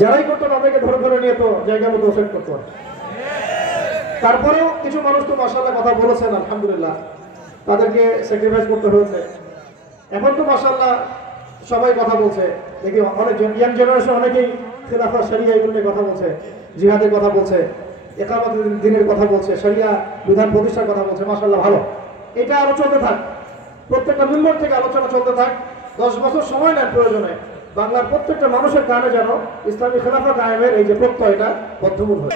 যারাই করতো তাদেরকে ধরে ধরে নিয়ে তো জায়গা মতো সেট করতো। তারপরেও কিছু মানুষ তো মাশাআল্লাহ কথা বলেছেন, আলহামদুলিল্লাহ, তাদেরকে স্যাক্রিফাইস করতে হয়েছে। এখন তো মাশাআল্লাহ সবাই কথা বলছে, দেখি অনেকজন ইয়াং জেনারেশন অনেকেই খেলাফত শরিয়া এগুলো নিয়ে কথা বলছে, জিহাদের কথা বলছে, ইকামত দ্বীনের কথা বলছে, শরিয়া বিধান প্রতিষ্ঠার কথা বলছে। মাশাআল্লাহ ভালো, এটা আরো চলতে থাক, প্রত্যেকটা মিম্বর থেকে আলোচনা চলতে থাক। 10 বছর সময় নেন প্রয়োজনে, বাংলার প্রত্যেকটা মানুষের কানে যেন ইসলামী খেলাফত কায়েমের এই যে প্রত্যয় এটা বদ্ধমূল হয়।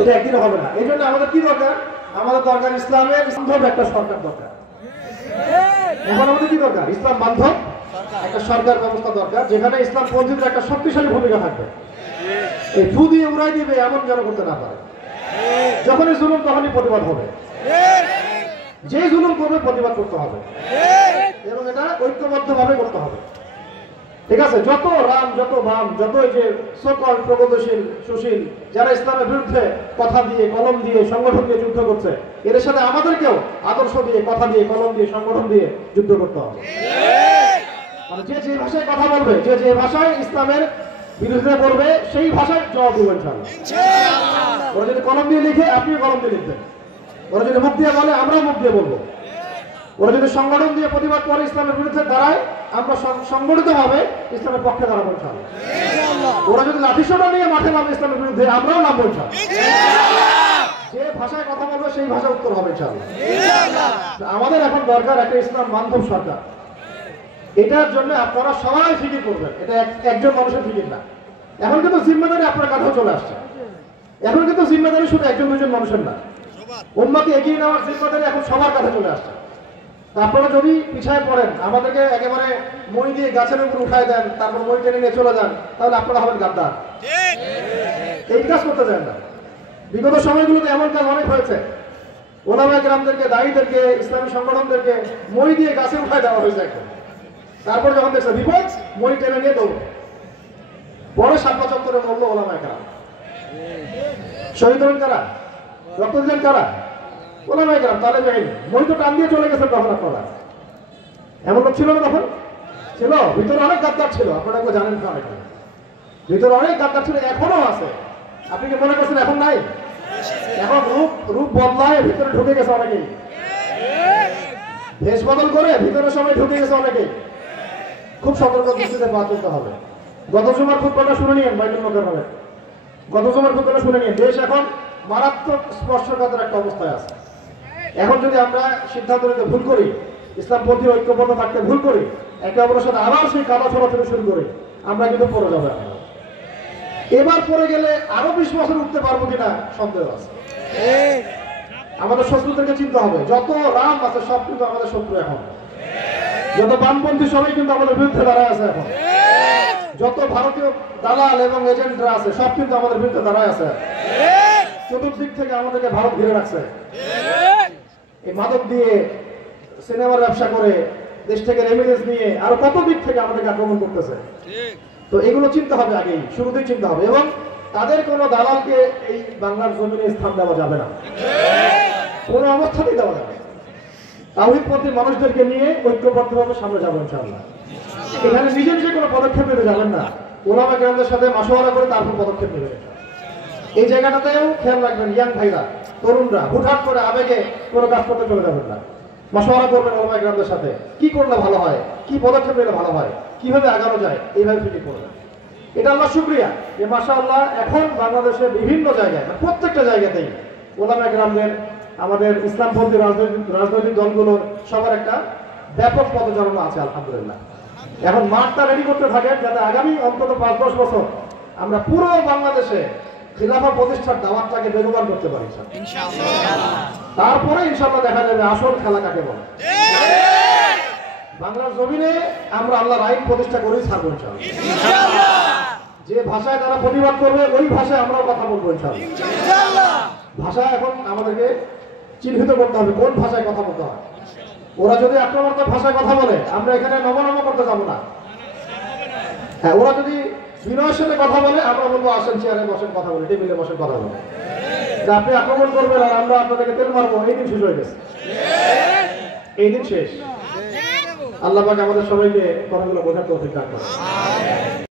এটা একদিন হবে না। এই জন্য আমাদের কি দরকার? আমাদের দরকার ইসলামের বান্ধব একটা সরকার দরকার। এখন আমাদের কি দরকার? ইসলাম বান্ধব একটা সরকার ব্যবস্থা দরকার, যেখানে ইসলাম পন্থীদের একটা শক্তিশালী ভূমিকা থাকবে। এই ফু দিয়ে উড়াই দিবে এমন যেন করতে না পারে। যখনই জুলুম তখনই প্রতিবাদ হবে, যে জুলুম করবে প্রতিবাদ করতে হবে, এবং এটা ঐক্যবদ্ধভাবে করতে হবে। ঠিক আছে? যত রাম, যত বাম, যত এই যে সকল প্রগতিশীল সুশীল যারা ইসলামের বিরুদ্ধে কথা দিয়ে, কলম দিয়ে, সংগঠন দিয়ে যুদ্ধ করছে, এর সাথে আমাদেরকেও আদর্শ দিয়ে, কথা দিয়ে, কলম দিয়ে, সংগঠন দিয়ে যুদ্ধ করতে হবে। মানে যে যে ভাষায় কথা বলবে, যে যে ভাষায় ইসলামের বিরোধিতা করবে, সেই ভাষায় জবাব দেবেন ইনশাআল্লাহ। ওরা যদি কলম দিয়ে লিখে, আপনিও কলম দিয়ে লিখবেন। ওরা যদি মুখ দিয়ে বলে, আমরাও মুখ দিয়ে বলবো। ওরা যদি সংগঠন দিয়ে প্রতিবাদ করে ইসলামের বিরুদ্ধে দাঁড়ায়, আমরা সংগঠিতভাবে ইসলামের পক্ষে দাঁড়াবো ইনশাআল্লাহ। ওরা যদি লাঠিসোঁটা নিয়ে মাঠে নামে ইসলামের বিরুদ্ধে, আমরাও নামবো ইনশাআল্লাহ। যে ভাষায় কথা বলবে সেই ভাষা উত্তর হবে ইনশাআল্লাহ। আমাদের এখন দরকার একটা ইসলাম বান্ধব সরকার। এটার জন্য আপনারা সবাই ফিকির করবেন, এটা একজন মানুষের ফিকির না। এখন কিন্তু জিম্মেদারি আপনার কাঁধেও চলে আসছে। এখন কিন্তু জিম্মেদারি শুধু একজন দুজন মানুষের না, উম্মাকে এগিয়ে নেওয়ার জিম্মেদারি এখন সবার কাঁধে চলে আসছে। আপনারা যদি পিছায় পড়েন, আমাদেরকে একেবারে মই দিয়ে গাছের উপর উঠায় দেন, তারপর মই টেনে নিয়ে চলে যান, তাহলে আপনারা হবেন গাদ্দার। এই কাজ করতে চান না। বিগত সময়গুলোতে এমন কাজ অনেক হয়েছে। ওলামায়ে কেরামদেরকে, দায়ীদেরকে, ইসলামী সংগঠনদেরকে মই দিয়ে গাছে উঠায় দেওয়া হয়েছে এখন। তারপর যখন দেখছে বিপদ, মই টেনে নিয়ে দৌড়, বড় সাপা চত্বরে মরল ওলামায়ে কেরাম। শহীদ হলেন কারা? রক্ত দিলেন কারা? ওলামায়ে কেরাম, তালেবে ইলম। মই তো টান দিয়ে চলে গেছেন তখন আপনারা। এমন লোক ছিল না তখন? ছিল। ভিতরে অনেক গাদ্দার ছিল, আপনারা এগুলো জানেন না। অনেকে ভিতরে অনেক গাদ্দার ছিল, এখনো আছে। আপনি কি মনে করছেন এখন নাই? এখন রূপ বদলায় ভিতরে ঢুকে গেছে অনেকেই, দেশ বদল করে ভিতরে সবাই ঢুকে গেছে অনেকেই। খুব সতর্ক দৃষ্টিতে পা তুলতে হবে। গত জুমার খুতবাটা শুনে নিয়েন, বাইতুল মুকাররমে গত জুমার খুতবাটা শুনে নিয়েন। দেশ এখন মারাত্মক স্পর্শকাতর একটা অবস্থায় আছে। এখন যদি আমরা সিদ্ধান্ত নিতে ভুল করি, ইসলামপন্থী ঐক্যবদ্ধ থাকতে ভুল করি, একে অপরের সাথে আবার সেই কাদা ছড়াছড়ি শুরু করি, আমরা কিন্তু পড়ে যাবো। এবার পড়ে গেলে আরো 20 বছর উঠতে পারবো কিনা সন্দেহ আছে। আমাদের শত্রুদেরকে চিন্তা হবে। যত রাম আছে সব কিন্তু আমাদের শত্রু এখন। যত বামপন্থী সবাই কিন্তু আমাদের বিরুদ্ধে দাঁড়ায় আছে এখন। যত ভারতীয় দালাল এবং এজেন্টরা আছে সব কিন্তু আমাদের বিরুদ্ধে দাঁড়ায় আছে। চতুর্দিক থেকে আমাদেরকে ভারত ঘিরে রাখছে। এই মাদক দিয়ে, সিনেমার ব্যবসা করে, দেশ থেকে রেমিটেন্স নিয়ে আরো কত দিক থেকে আমাদেরকে আক্রমণ করতেছে। তো এগুলো চিন্তা হবে, আগেই শুরুতেই চিন্তা হবে। এবং তাদের কোনো দালালকে এই বাংলার জমিনে স্থান দেওয়া যাবে না, কোনো অবস্থাতেই দেওয়া যাবে। তাওহীদপন্থী মানুষদেরকে নিয়ে ঐক্যবদ্ধভাবে সামনে যাবো ইনশাআল্লাহ। এখানে নিজে নিজে কোনো পদক্ষেপ নিতে যাবেন না, ওলামা কেরামদের সাথে মাশওয়ারা করে তারপর পদক্ষেপ নেবেন। এই জায়গাটাতেও খেয়াল রাখবেন, ইয়াং ভাইরা, তরুণরা হুটহাট করে আবেগে কোনো কাজ করতে চলে যাবেন না। মাশওয়ারা করবেন ওলামা কেরামদের সাথে, কি করলে ভালো হয়, কি পদক্ষেপ নিলে ভালো হয়, কিভাবে আগানো যায়, এইভাবে ফিটিং করবেন। এটা আল্লাহ শুকরিয়া যে মাশাআল্লাহ এখন বাংলাদেশের বিভিন্ন জায়গায়, প্রত্যেকটা জায়গাতেই ওলামা কেরামদের, আমাদের ইসলামপন্থী রাজনৈতিক দলগুলোর সবার একটা ব্যাপক পদচারণা আছে আলহামদুলিল্লাহ। এখন মাঠটা রেডি করতে থাকেন, যাতে আগামী অন্তত 5-10 বছর আমরা পুরো বাংলাদেশে খিলাফা প্রতিষ্ঠার দাওয়াতটাকে বেগবান করতে পারি ইনশাআল্লাহ। তারপরে ইনশাআল্লাহ দেখা যাবে আসল খেলা কাকে বলে। বাংলার জমিনে আমরা আল্লাহর আইন প্রতিষ্ঠা করেই ছাড়বো ইনশাআল্লাহ। যে ভাষায় তারা প্রতিবাদ করবে ওই ভাষায় আমরাও কথা বলবো ইনশাআল্লাহ। ভাষা এখন আমাদেরকে চিহ্নিত করতে হবে কোন ভাষায় কথা বলতে হয়। ওরা যদি আক্রমণাত্মক ভাষায় কথা বলে, আমরা এখানে নমনম করতে যাবো না। হ্যাঁ, ওরা যদি বিনয়ের সাথে কথা বলে, আমরা বলবো আসেন চেয়ারে বসেন কথা বলে, টেবিলে বসেন কথা বলে। আপনি আক্রমণ করবেন আর আমরা আপনাদেরকে তেল মারবো, এই দিন শেষ হয়ে গেছে, এই দিন শেষ। আল্লাহ পাক আমাদের সবাইকে কথাগুলো বোঝার তৌফিক দান করেন।